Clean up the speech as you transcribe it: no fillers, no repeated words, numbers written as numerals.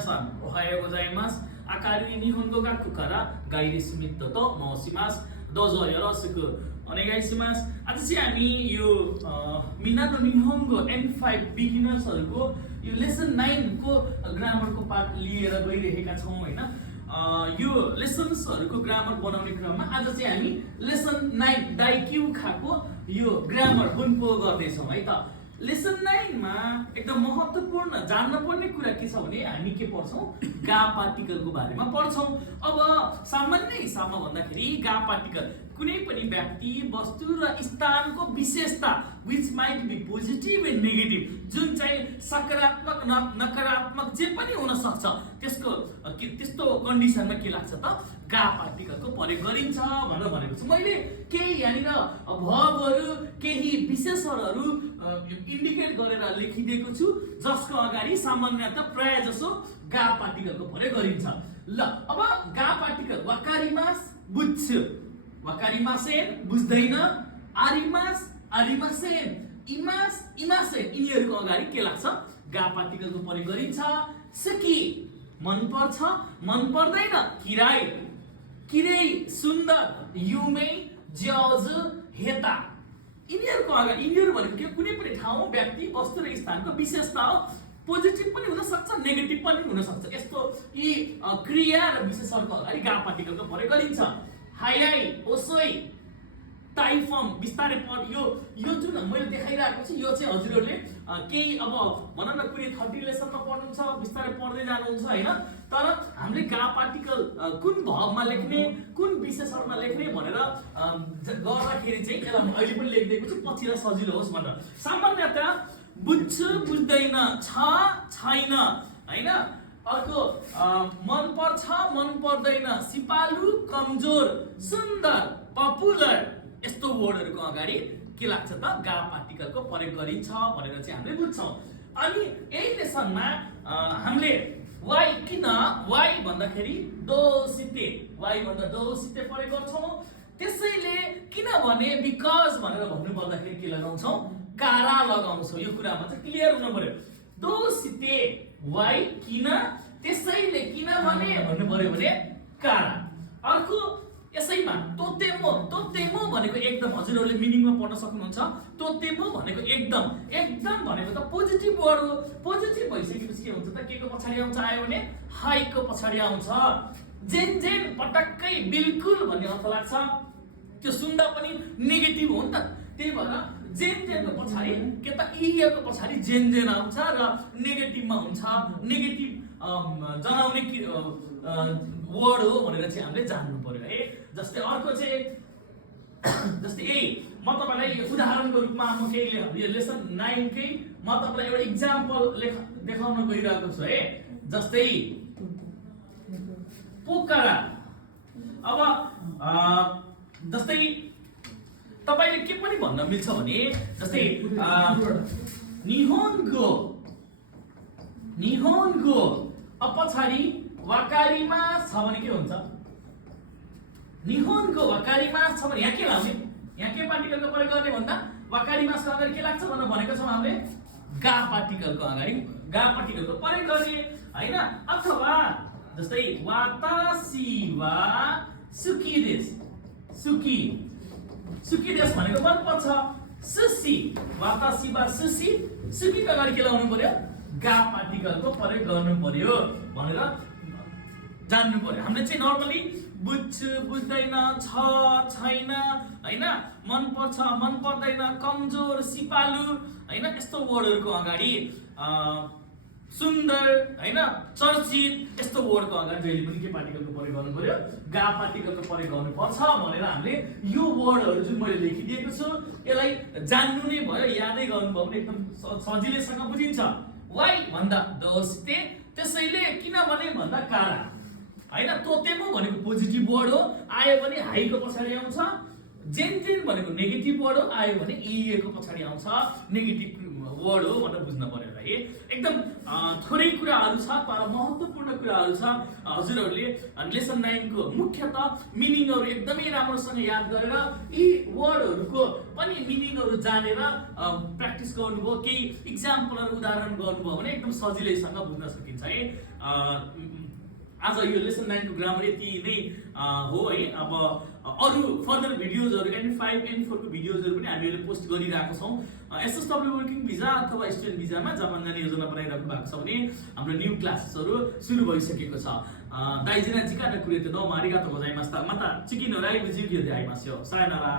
皆さんおはようございます。明るい日本語学科からガイリス・スミットと申します。どうぞよろしくお願いします。आज चाहिँ हामी यो मिनानो निहोङ्गो N5 बिगिनर्सहरुको यो लेसन 9 को ग्रामरको पार्ट लिएर गइरहेका छौं हैन। यो लेसन्सहरुको ग्रामर बनाउने क्रममा आज चाहिँ हामी लेसन 9 डाइक्यू खाको यो ग्रामर बुनको गर्दै छौं है त। लेसन 9 मा एकदम महत्त्वपूर्ण जान्न पर्ने कुरा के छ भने हामी के पढ्छौं गा पार्टिकलको बारेमा पढ्छौं। अब सामान्य हिसाबमा भन्दाखेरि गा पार्टिकल कुनै पनि व्यक्ति वस्तु र स्थानको विशेषता which might be positive and negative जुन चाहिँ सकारात्मक नकारात्मक जे पनि हुन सक्छ त्यसको त्यस्तो कन्डिसनमा के लाग्छ त गा पार्टिकलको प्रयोग गरिन्छ भनेर भनेको छु। मैले केही यहाँनिर भर्बहरु केही विशेषणहरु इन्डिकेट गरेर लेखिदिएको छु जसको अगाडि सामान्यतः प्राय जसो गा पार्टिकलको प्रयोग गरिन्छ। ल अब गा पार्टिकल वाकारिमास बुझ्छु वाकारिमासेन बुझ्दैन आरिमासेन इमासेन यिनीहरुको अगाडि के लाग्छ गा पार्टिकलको प्रयोग गरिन्छ। सकी मन पर्छ मन पर्दैन किरै सुन्दर युमे ज्याज हेता यिनीहरुको अगाडि यिनीहरु भनेको के कुनै पनि ठाउँ व्यक्ति वस्तु र स्थानको विशेषता हो। पोजिटिभ पनि हुन सक्छ नेगेटिभ पनि हुन सक्छ। यस्तो यी क्रिया र विशेषणको अगाडि गा पार्टिकलको प्रयोग गरिन्छ। हाइलाई ओसोई टाइफम बिस्तारै पढ यो जुन मैले देखाइरहेको छु यो चाहिँ हजुरहरुले केही अब भन्न न कुनै 30 लेसनमा पढ्नुहुन्छ बिस्तारै पढ्दै जानुहुन्छ हैन। तर हामीले गा पार्टिकल कुन भावमा लेख्ने कुन विशेषणमा लेख्ने भनेर गर्दाखेरि चाहिँ यसलाई म अहिले पनि लेखिदिएको छु पछिलाई सजिलो होस् भनेर। सामान्यतः बुझ्छु बुझ्दैन छैन हैन। अर्को मन पर्छ मन पर्दैन सिपालु कमजोर सुन्दर पपुलर यस्तो वर्डहरुको अगाडि के लाग्छ त गा पार्टिकलको प्रयोग गरिन्छ भनेर चाहिँ हामीले बुझ्छौं। अनि यही लेसनमा हामीले वाइ किन वाइ भन्दाखेरि दोसिते वाइ भन्दा दोसिते प्रयोग गर्छौं। त्यसैले किनभने बिकज भनेर भन्नु पर्दाखेरि के लगाउँछौं कारा लगाउँछौं। यो कुरामा चाहिँ क्लियर हुनु पर्यो। दोसिते वाइ किन त्यसैले किनभने भन्नु पर्यो भने कारा। अर्को यसैमा तोतेमो भनेको एकदम हजुरहरुले मिनिङमा पढ्न सक्नुहुन्छ। तोतेमो भनेको एकदम भनेको त पोजिटिभ वर्ड हो। पोजिटिभ भइसकेपछि के हुन्छ त के को पछाडी आउँछ आयो भने हाई को पछाडी आउँछ। जेन पटक्कै बिल्कुल भन्ने अर्थ लाग्छ। त्यो सुन्दा पनि नेगेटिभ हो नि त। त्यही भएर जेन को पछाडी के त को पछाडी जेन आउँछ र नेगेटिभमा हुन्छ। नेगेटिभ जनाउने वर्ड हो भनेर चाहिँ हामीले जान्नु पर्यो है। जस्तै अर्को चाहिँ जस्तै यही म तपाईलाई उदाहरणको रूपमा म केही लेसन 9 कै म तपाईलाई एउटा एक्जाम्पल देखाउन गइरहेको छु है। जस्तै पोकरा। अब जस्तै तपाईले के पनि भन्न मिल्छ भने जस्तै निहोन्गो अब पछाडी वाकारिमा छ भने के हुन्छ निहोन्गो वाकारिमा छ भने यहाँ के लाग्ने यहाँ के पार्टिकलको प्रयोग गर्ने भन्दा वाकारिमाको अगाडि के लाग्छ भनेर भनेको छौं हामीले गा पार्टिकलको अगाडि गा पार्टिकलको प्रयोग गर्ने हैन। अथवा जस्तै वातासी वा सुकिदेश भनेको मन पर्छ। सुसी वातासी वा सुकीको अगाडि के लगाउनु पर्यो गा पार्टिकलको प्रयोग गर्नु पर्यो भनेर जान्नु पर्यो। हामीले चाहिँ नर्मली बुझ्छु बुझ्दैन छैन हैन मन पर्छ मन पर्दैन कमजोर सिपालु हैन यस्तो वर्डहरुको अगाडि सुन्दर हैन चर्चित यस्तो वर्डको अगाडि जहिले पनि के पार्टिकलको प्रयोग गर्नु पर्यो गा पार्टिकलको प्रयोग गर्नु पर्छ भनेर हामीले यो वर्डहरु जुन मैले लेखिदिएको छु यसलाई जान्नु नै भयो यादै गर्नुभयो भने एकदम सजिलैसँग बुझिन्छ। वाइ भन्दा दोस्ते त्यसैले किनभने भन्दा कारा हैन। तोतेमो भनेको पोजिटिभ वर्ड हो आयो भने हाई को पछाडी आउँछ। जेन भनेको नेगेटिभ वर्ड हो आयो भने को पछाडी आउँछ नेगेटिभ वर्ड हो भनेर बुझ्न पर्यो। है एकदम थोरै कुराहरू छ तर महत्त्वपूर्ण कुराहरू छ हजुरहरूले लेसन 9 को मुख्यतः मिनिङहरू एकदमै राम्रोसँग याद गरेर यी वर्डहरूको पनि मिनिङहरू जानेर प्र्याक्टिस गर्नुभयो केही इक्जाम्पलहरू उदाहरण गर्नुभयो भने एकदम सजिलैसँग बुझ्न सकिन्छ है आज यो लेसन 9 को ग्रामर यति नै हो है अब अरू फर्दर भिडियोजहरू N5 N4 को भिडियोजहरू पनि हामीले पोस्ट गरिरहेका छौं SSW वर्किङ भिजा अथवा स्टुडेन्ट भिजामा जापान जाने योजना बनाइराख्नु भएको छ भने हाम्रो न्यू क्लासेसहरू सुरु भइसकेको छ दाइजिना जिका न कुरेते दो मारिगातो गोजाइमास्ता मता चिकिन राइ बुझियो आइमास्यो सायनारा